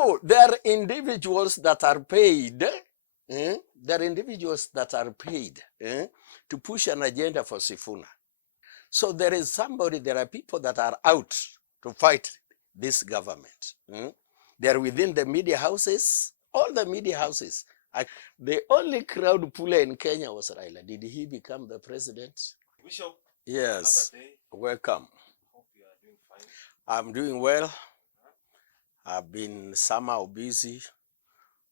No, there are individuals that are paid. There are individuals that are paid to push an agenda for Sifuna. So there are people that are out to fight this government. They are within the media houses, all the media houses. The only crowd puller in Kenya was Raila. Did he become the president? Bishop, yes. Welcome. Hope you are doing fine. I'm doing well. I've been somehow busy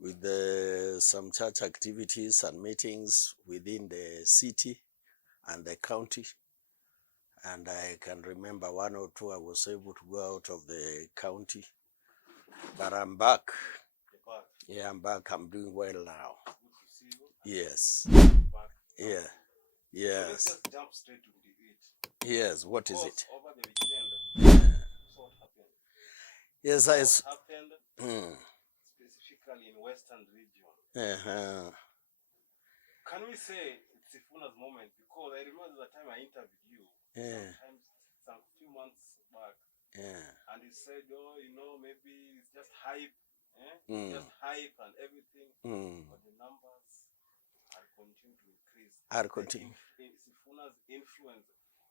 with some church activities and meetings within the city and the county. And I can remember one or two I was able to go out of the county. But I'm back. You're back. Yeah, I'm back. I'm doing well now. Good to see you. Yes. Back. Yeah. So Yes. let's just jump straight to it. Yes. What is it? Over the weekend, so what happened? Yes, What happened specifically in Western region? Can we say it's Sifuna's moment? Because I remember the time I interviewed you, some few months back, and you said, oh, maybe it's just hype, just hype and everything, but the numbers are continuing to increase. Sifuna's influence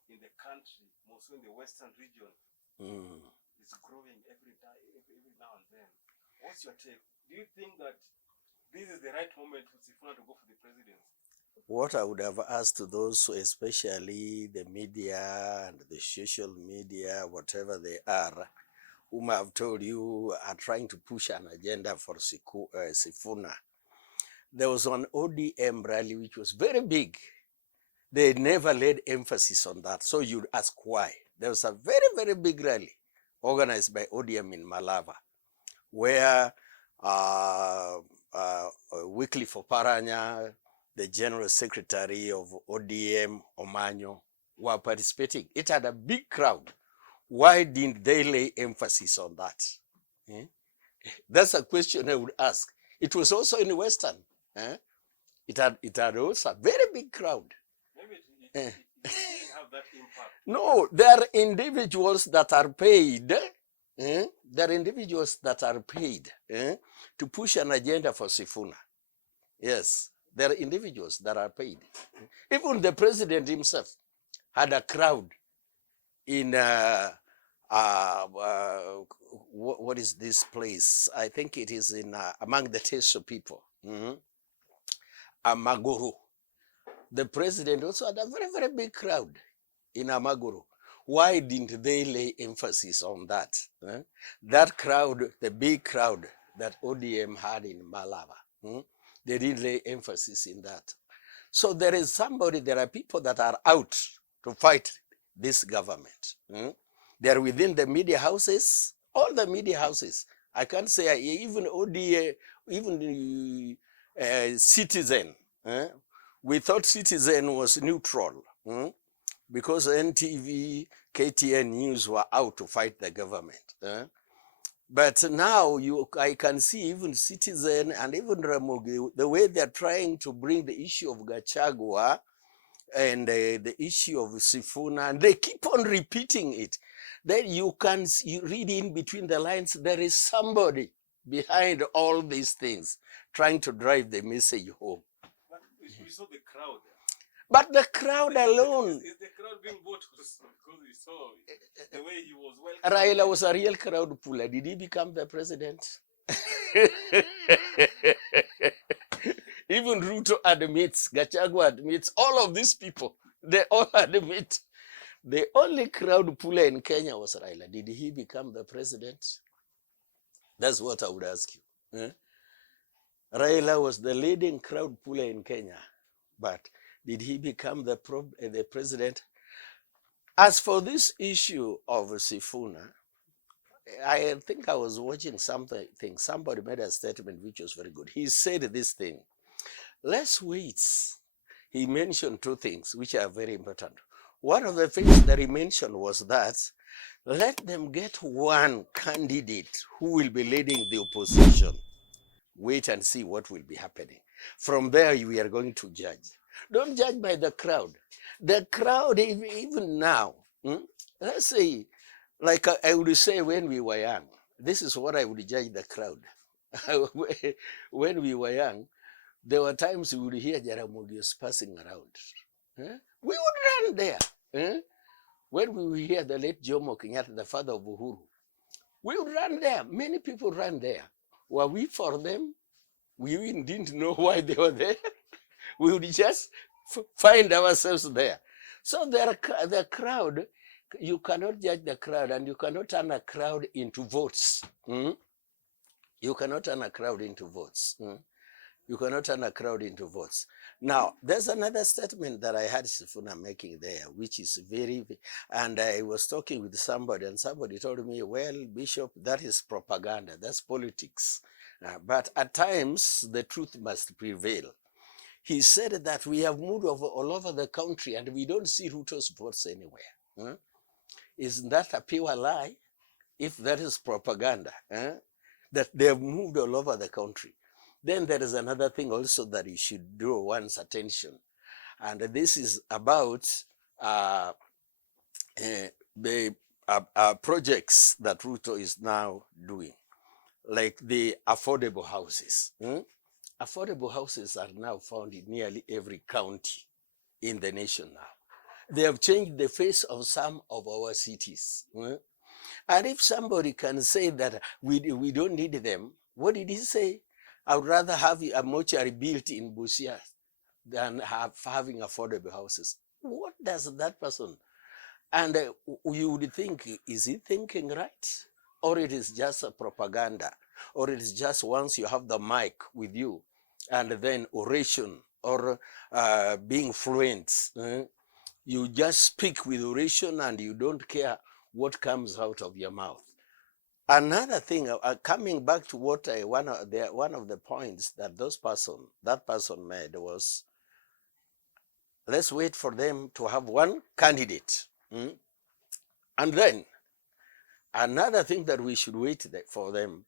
in the country, mostly in the Western region, is growing every now and then. What's your take? Do you think that this is the right moment for Sifuna to go for the presidency? What I would have asked to those, especially the media and the social media, whatever they are, whom I've told you are trying to push an agenda for Sifuna. There was an ODM rally which was very big. They never laid emphasis on that. So you'd ask why. There was a very, very big rally organized by ODM in Malava, where Weekly for Paranya, the General Secretary of ODM, Omanyo, were participating. It had a big crowd. Why didn't they lay emphasis on that? That's a question I would ask. It was also in the Western. It had also a very big crowd. Maybe it didn't have that impact. No, there are individuals that are paid. There are individuals that are paid to push an agenda for Sifuna. Yes. There are individuals that are paid. Even the president himself had a crowd in, what is this place? I think it is in among the Teso people, Amaguru. The president also had a very, very big crowd in Amaguru. Why didn't they lay emphasis on that? That crowd, the big crowd that ODM had in Malava. They didn't lay emphasis in that. So there are people that are out to fight this government. They are within the media houses, all the media houses. I can't say even ODA, even Citizen. We thought Citizen was neutral because NTV, KTN News were out to fight the government. But now I can see even Citizen and even Ramogi, the way they're trying to bring the issue of Gachagua and the issue of Sifuna, and they keep on repeating it. Then you read in between the lines, there is somebody behind all these things trying to drive the message home. But we saw the crowd. But the crowd alone. Is the crowd being bought because we saw the way he was welcomed? Raila was a real crowd puller. Did he become the president? Even Ruto admits, Gachagua admits, all of these people, they all admit. The only crowd puller in Kenya was Raila. Did he become the president? That's what I would ask you. Raila was the leading crowd puller in Kenya, but did he become the president? As for this issue of Sifuna, I think I was watching something. Somebody made a statement which was very good. He said this thing. Let's wait. He mentioned two things which are very important. One of the things that he mentioned was that let them get one candidate who will be leading the opposition. Wait and see what will be happening. From there, we are going to judge. Don't judge by the crowd. The crowd, even now, let's say, like I would say when we were young, This is what I would judge the crowd. When we were young, there were times we would hear Jaramogi's passing around. We would run there. When we would hear the late Jomo Kenyatta, the father of Uhuru, we would run there. Many people ran there. Were we for them? We even didn't know why they were there. We would just find ourselves there. So the crowd, you cannot judge the crowd, and you cannot turn a crowd into votes. You cannot turn a crowd into votes. You cannot turn a crowd into votes. Now, there's another statement that I had Sifuna making there, which is very, and I was talking with somebody, and somebody told me, well, Bishop, that is propaganda, that's politics. But at times, the truth must prevail. He said that we have moved all over the country and we don't see Ruto's votes anywhere. Isn't that a pure lie? If that is propaganda, that they have moved all over the country. Then there is another thing also that you should draw one's attention. And this is about the projects that Ruto is now doing, like the affordable houses. Affordable houses are now found in nearly every county in the nation now. They have changed the face of some of our cities. And if somebody can say that we don't need them, what did he say? I would rather have a mortuary built in Busia than having affordable houses. What does that person? And you would think, is he thinking right? Or it is just a propaganda? Or it is just once you have the mic with you, and then oration or being fluent. You just speak with oration and you don't care what comes out of your mouth. Another thing, coming back to what one of the points that that person made was, let's wait for them to have one candidate. And then another thing that we should wait for them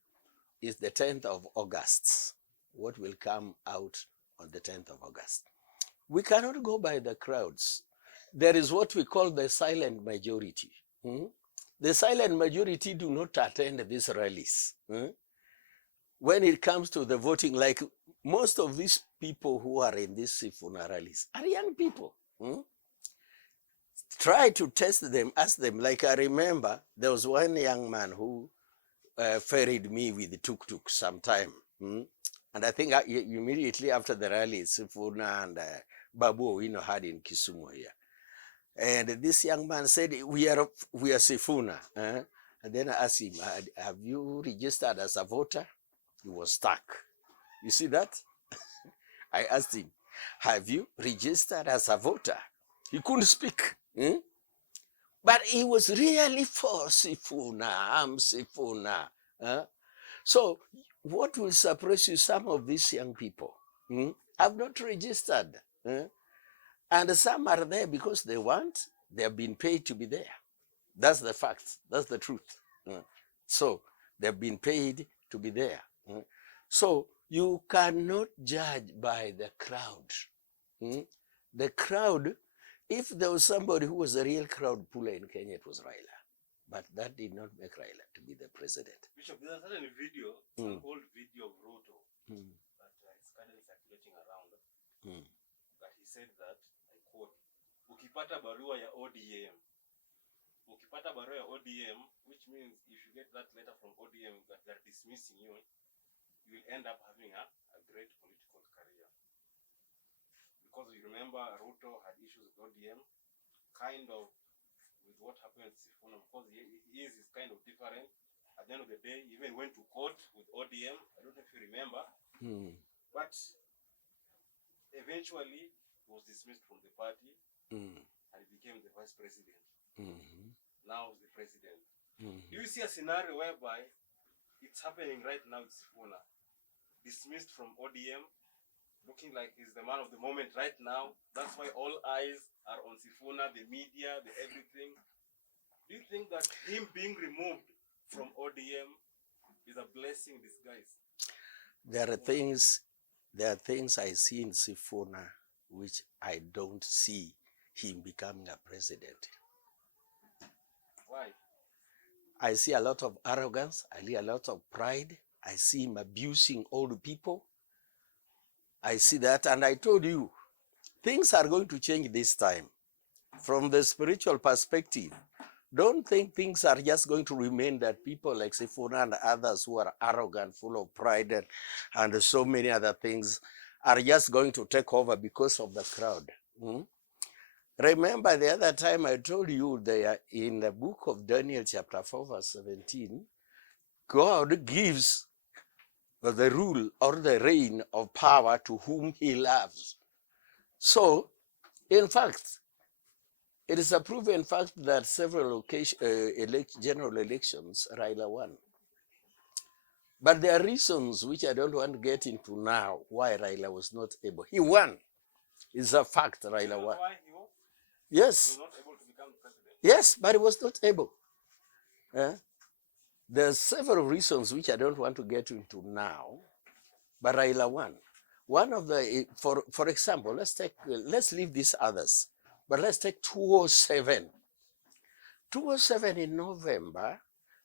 is the 10th of August. What will come out on the 10th of August? We cannot go by the crowds. There is what we call the silent majority. The silent majority do not attend these rallies. When it comes to the voting, like most of these people who are in these Sifuna rallies are young people. Try to test them, ask them. Like I remember, there was one young man who ferried me with the tuk-tuk sometime. And I think immediately after the rally, Sifuna and Babu Owino had in Kisumu here. And this young man said, we are Sifuna. And then I asked him, have you registered as a voter? He was stuck. You see that? I asked him, have you registered as a voter? He couldn't speak. But he was really for Sifuna. I'm Sifuna. So what will surprise you? Some of these young people have not registered. And some are there because they have been paid to be there. That's the fact. That's the truth. So they've been paid to be there. So you cannot judge by the crowd. The crowd, if there was somebody who was a real crowd puller in Kenya, it was Raila. But that did not make Raila to be the president. Bishop, there's a certain video, an old video of Ruto that is kind of circulating around. That he said that, I quote, ukipata barua ya ODM. Ukipata barua ya ODM, which means if you get that letter from ODM that they're dismissing you, you will end up having a great political career. Because you remember Ruto had issues with ODM, kind of with what happened with Sifuna, because he is kind of different. At the end of the day, he even went to court with ODM. I don't know if you remember. But eventually, he was dismissed from the party and he became the vice president. Now the president. Do you see a scenario whereby it's happening right now with Sifuna? Dismissed from ODM, looking like he's the man of the moment right now. That's why all eyes are on Sifuna, the media, the everything. Do you think that him being removed from ODM is a blessing in disguise? There are things I see in Sifuna which I don't see him becoming a president. Why? I see a lot of arrogance. I see a lot of pride. I see him abusing old people. I see that. And I told you, things are going to change this time. From the spiritual perspective, don't think things are just going to remain that people like Sifuna and others who are arrogant, full of pride, and so many other things are just going to take over because of the crowd. Remember the other time I told you there in the book of Daniel chapter 4 verse 17, God gives the rule or the reign of power to whom he loves. So, in fact, it is a proven fact that several general elections, Raila won. But there are reasons which I don't want to get into now why Raila was not able. He won. It's a fact, Raila won. Why he won? Yes. He was not able to become president. Yes, but he was not able. There are several reasons which I don't want to get into now, but Raila won. One of the, for example, let's leave these others, but let's take 207. 207 in November,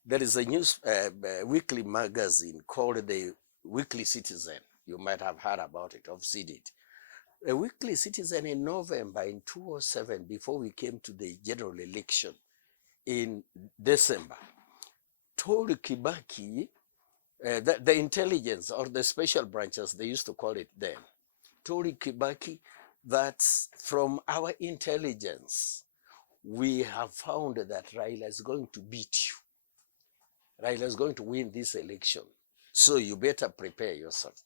there is a news weekly magazine called the Weekly Citizen. You might have heard about it or seen it. A Weekly Citizen in November in 207, before we came to the general election in December, told Kibaki, the intelligence or the special branches, they used to call it then, told Kibaki that from our intelligence, we have found that Raila is going to beat you. Raila is going to win this election. So you better prepare yourself.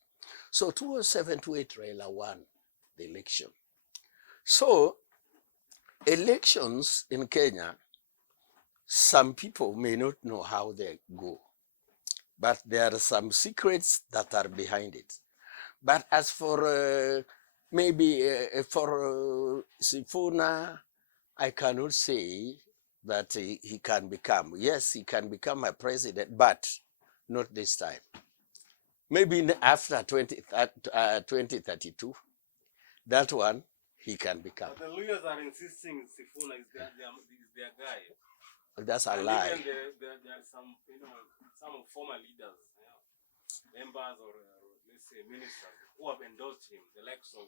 So 207 to 8, Raila won the election. So elections in Kenya, some people may not know how they go, but there are some secrets that are behind it. But as for for Sifuna, I cannot say that he can become. Yes, he can become a president, but not this time. Maybe after 2032, that one he can become. But the lawyers are insisting Sifuna is their guy. That's a and lie. Even there are some, some former leaders, members or let's say ministers who have endorsed him, the likes of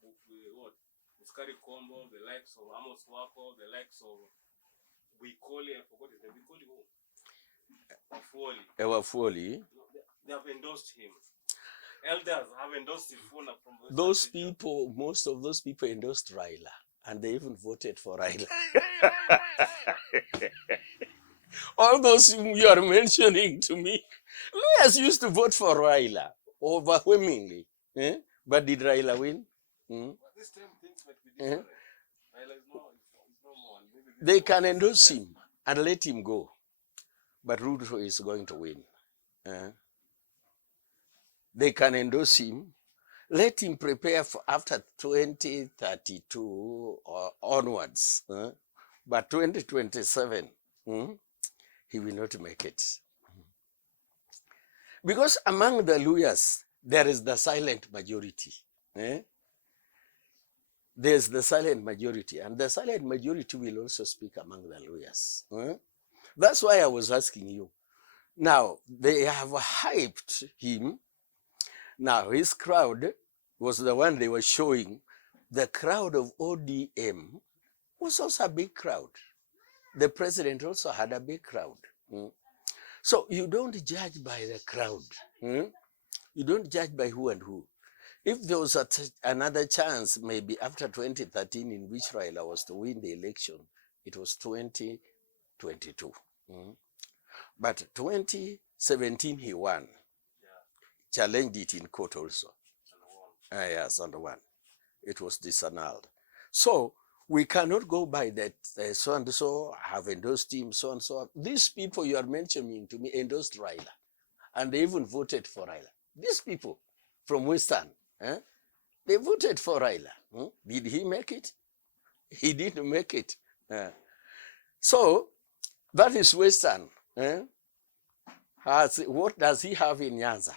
Muskari Kombo, the likes of Amos Wako, the likes of Wikoli, I forgot his name. Wikoli who? Wafuoli. They have endorsed him. Elders have endorsed Sifuna from those people. Most of those people endorsed Raila, and they even voted for Raila. All those whom you are mentioning to me, lawyers used to vote for Raila overwhelmingly. But did Raila win? This time things might be different. Raila is no more. They can endorse him and let him go. But Ruto is going to win. They can endorse him, let him prepare for after 2032 or onwards. But 2027, he will not make it. Because among the lawyers, there is the silent majority. There's the silent majority, and the silent majority will also speak among the lawyers. That's why I was asking you. Now, they have hyped him. Now, his crowd was the one they were showing. The crowd of ODM was also a big crowd. The president also had a big crowd. So you don't judge by the crowd. You don't judge by who and who. If there was another chance, maybe after 2013, in which Raila was to win the election, it was 2022. But 2017, he won. Challenged it in court also. Yes, and won. It was disannulled. So we cannot go by that so and so have endorsed him, so and so. These people you are mentioning to me endorsed Raila, and they even voted for Raila. These people from Western, they voted for Raila. Did he make it? He didn't make it. So that is Western. What does he have in Nyanza?